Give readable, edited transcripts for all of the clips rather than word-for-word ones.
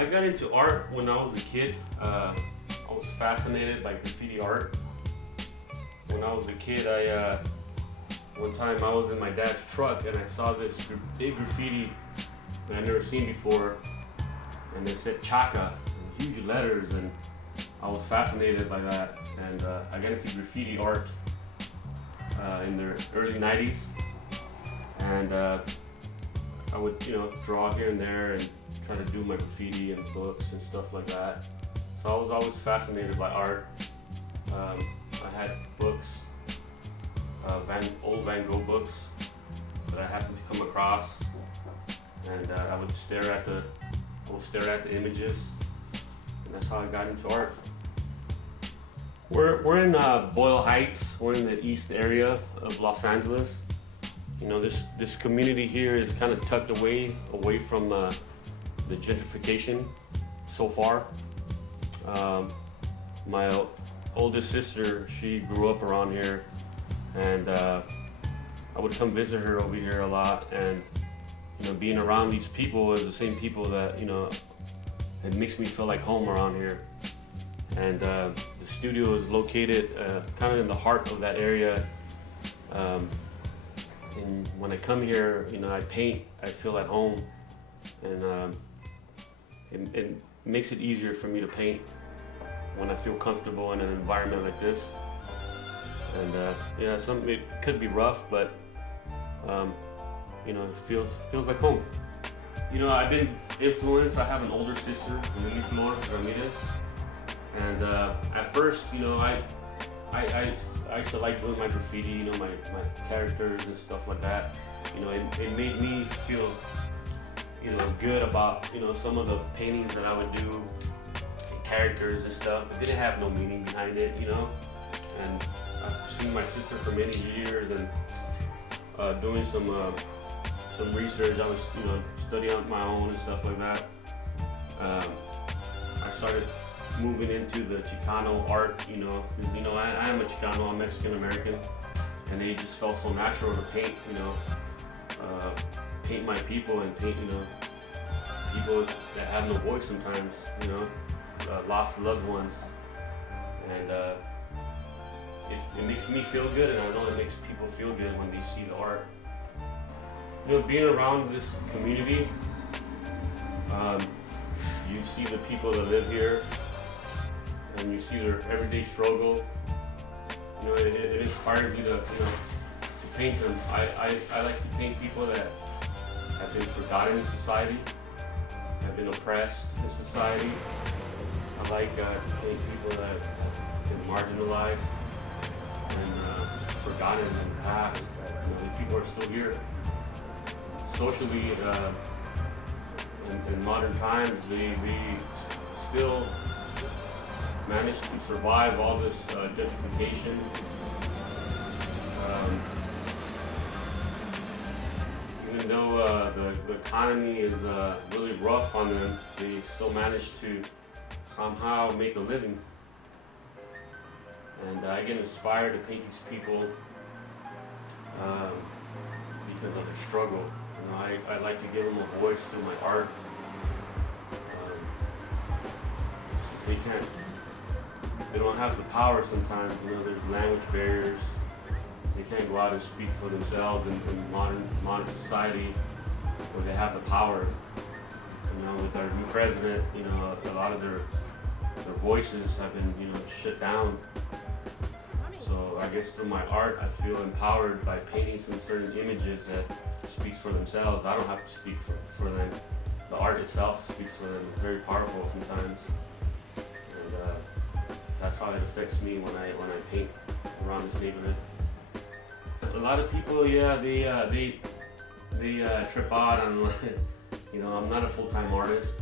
I got into art when I was a kid. I was fascinated by graffiti art. When I was a kid, one time I was in my dad's truck and I saw this big graffiti that I'd never seen before, and it said Chaka in huge letters, and I was fascinated by that. And I got into graffiti art in the early '90s, and I would, draw here and there and try to do my graffiti and books and stuff like that. So I was always fascinated by art. I had books, old Van Gogh books that I happened to come across, and I would stare at the images, and that's how I got into art. We're in Boyle Heights. We're in the east area of Los Angeles. This community here is kind of tucked away from the gentrification so far. My oldest sister, she grew up around here, and I would come visit her over here a lot. And being around these people is the same people that it makes me feel like home around here. And the studio is located kind of in the heart of that area. And when I come here, I paint, I feel at home, and it makes it easier for me to paint when I feel comfortable in an environment like this. And it could be rough, but it feels like home. I've been influenced. I have an older sister, Ramirez, and at first, I used to like doing my graffiti, my characters and stuff like that. It made me feel, good about, some of the paintings that I would do, characters and stuff. It didn't have no meaning behind it, And I've seen my sister for many years, and doing some research. I was, studying on my own and stuff like that. I started moving into the Chicano art, because I am a Chicano, I'm Mexican American, and it just felt so natural to paint, paint my people and paint, people that have no voice sometimes, lost loved ones, and it makes me feel good, and I know it makes people feel good when they see the art. Being around this community, you see the people that live here, and you see their everyday struggle. It inspires you to paint them. I like to paint people that have been forgotten in society, have been oppressed in society. I like to paint people that have been marginalized and forgotten in the past. The people are still here. Socially, in modern times, we still managed to survive all this gentrification. Even though the economy is really rough on them, they still manage to somehow make a living. And I get inspired to paint these people because of their struggle. I like to give them a voice through my art. They don't have the power sometimes, there's language barriers. They can't go out and speak for themselves in modern society where they have the power. With our new president, a lot of their voices have been, shut down. So I guess through my art, I feel empowered by painting some certain images that speaks for themselves. I don't have to speak for them. The art itself speaks for them. It's very powerful sometimes. And that's how it affects me when I paint around this neighborhood. A lot of people, they trip out on, I'm not a full-time artist.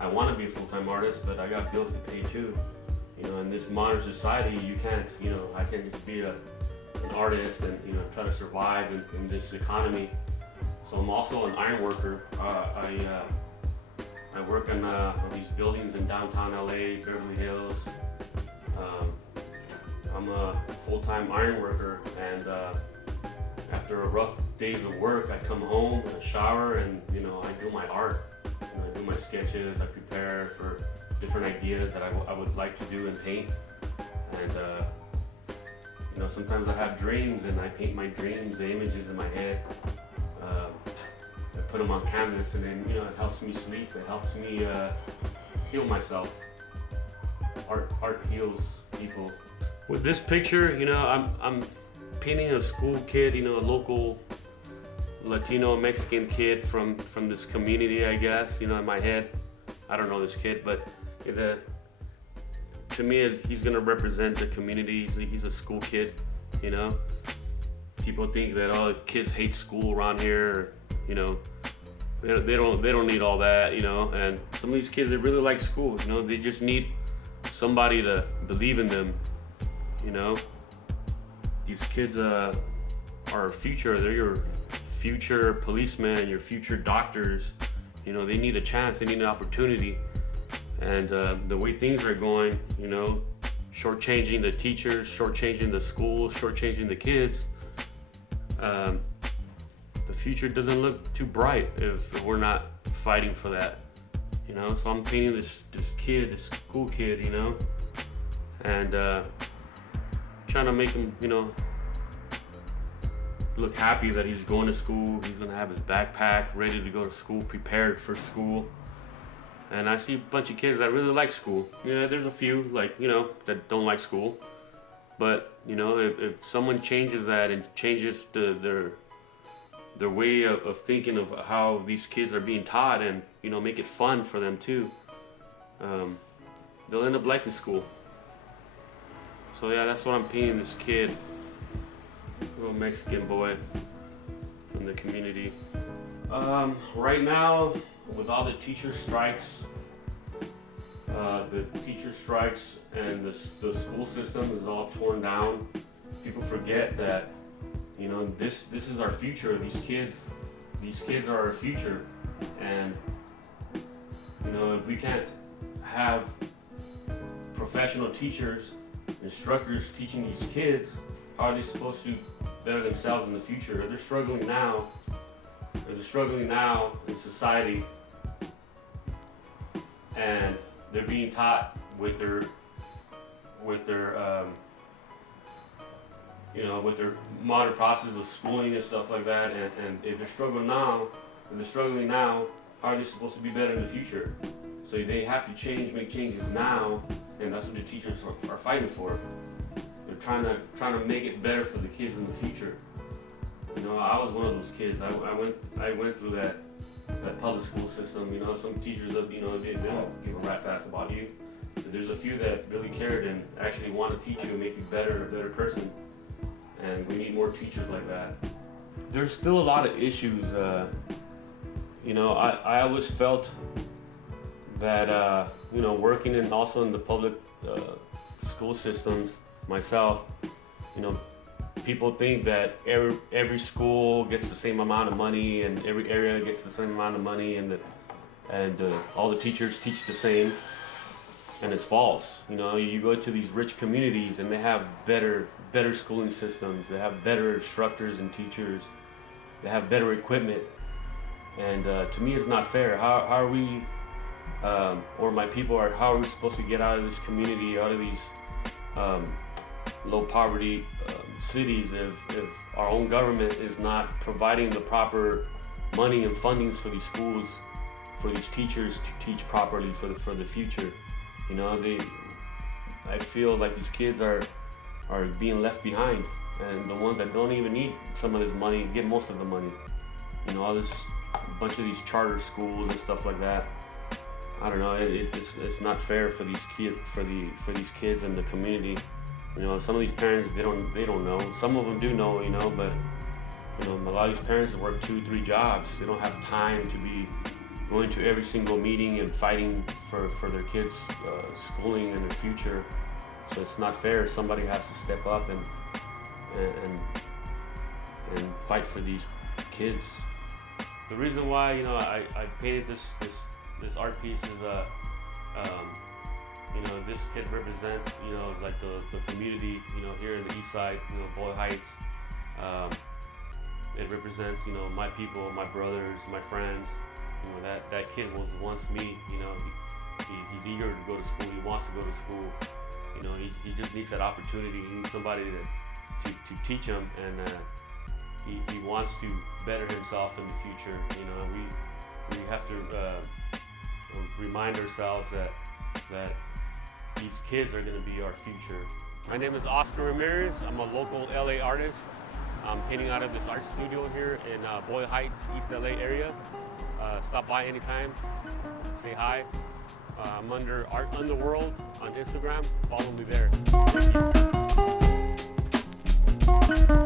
I want to be a full-time artist, but I got bills to pay too. In this modern society, you can't, I can't just be an artist and, try to survive in this economy. So I'm also an iron worker. I work on these buildings in downtown LA, Beverly Hills. I'm a full-time iron worker, and after a rough days of work, I come home, I shower, and I do my art. I do my sketches, I prepare for different ideas that I would like to do and paint. And sometimes I have dreams and I paint my dreams, the images in my head. I put them on canvas, and then it helps me sleep. It helps me heal myself. Art heals people. With this picture, I'm painting a school kid, a local Latino Mexican kid from this community, I guess. In my head, I don't know this kid, but to me, he's gonna represent the community. He's a school kid, People think that kids hate school around here, They don't need all that, And some of these kids, they really like school, They just need somebody to believe in them, These kids are our future. They're your future policemen, your future doctors. They need a chance. They need an opportunity. And the way things are going, shortchanging the teachers, shortchanging the schools, shortchanging the kids. The future doesn't look too bright if we're not fighting for that, So I'm painting this school kid, and trying to make him, look happy that he's going to school. He's gonna have his backpack ready to go to school, prepared for school. And I see a bunch of kids that really like school. There's a few that don't like school, but if someone changes that and changes their way of thinking of how these kids are being taught, and make it fun for them too, they'll end up liking school. So yeah, that's what I'm painting this kid, little Mexican boy from the community. Right now, with all the teacher strikes, and the school system is all torn down, people forget that this is our future. These kids are our future, and if we can't have professional teachers, instructors teaching these kids, how are they supposed to better themselves in the future? If they're struggling now, in society, and they're being taught with their modern process of schooling and stuff like that, and if they're struggling now, how are they supposed to be better in the future? So they have to make changes now, and that's what the teachers are fighting for. They're trying to make it better for the kids in the future. I was one of those kids. I went through that public school system. Some teachers, they don't give a rat's ass about you. But there's a few that really cared and actually want to teach you and make you a better person. And we need more teachers like that. There's still a lot of issues. I always felt that working and also in the public school systems myself, people think that every school gets the same amount of money and every area gets the same amount of money, and all the teachers teach the same, and it's false. You go to these rich communities and they have better schooling systems. They have better instructors and teachers. They have better equipment, and to me, it's not fair. How are we, or my people how are we supposed to get out of this community, out of these low poverty cities if our own government is not providing the proper money and fundings for these schools, for these teachers to teach properly for the future? I feel like these kids are being left behind, and the ones that don't even need some of this money get most of the money. All this bunch of these charter schools and stuff like that. I don't know. It's not fair for these kids in the community. Some of these parents, they don't know. Some of them do know, but a lot of these parents work 2-3 jobs. They don't have time to be going to every single meeting and fighting for their kids' schooling and their future. So it's not fair. Somebody has to step up and fight for these kids. The reason why I painted this art piece is this kid represents like the community here in the east side, Boyle Heights. It represents my people, my brothers, my friends, that kid wants me. He's eager to go to school. He wants to go to school. He just needs that opportunity. He needs somebody to teach him, and he wants to better himself in the future. We have to remind ourselves that these kids are going to be our future. My name is Oscar Ramirez. I'm a local LA artist. I'm painting out of this art studio here in Boyle Heights, East LA area. Stop by anytime, say hi. I'm under Art Underworld on Instagram. Follow me there. Thank you.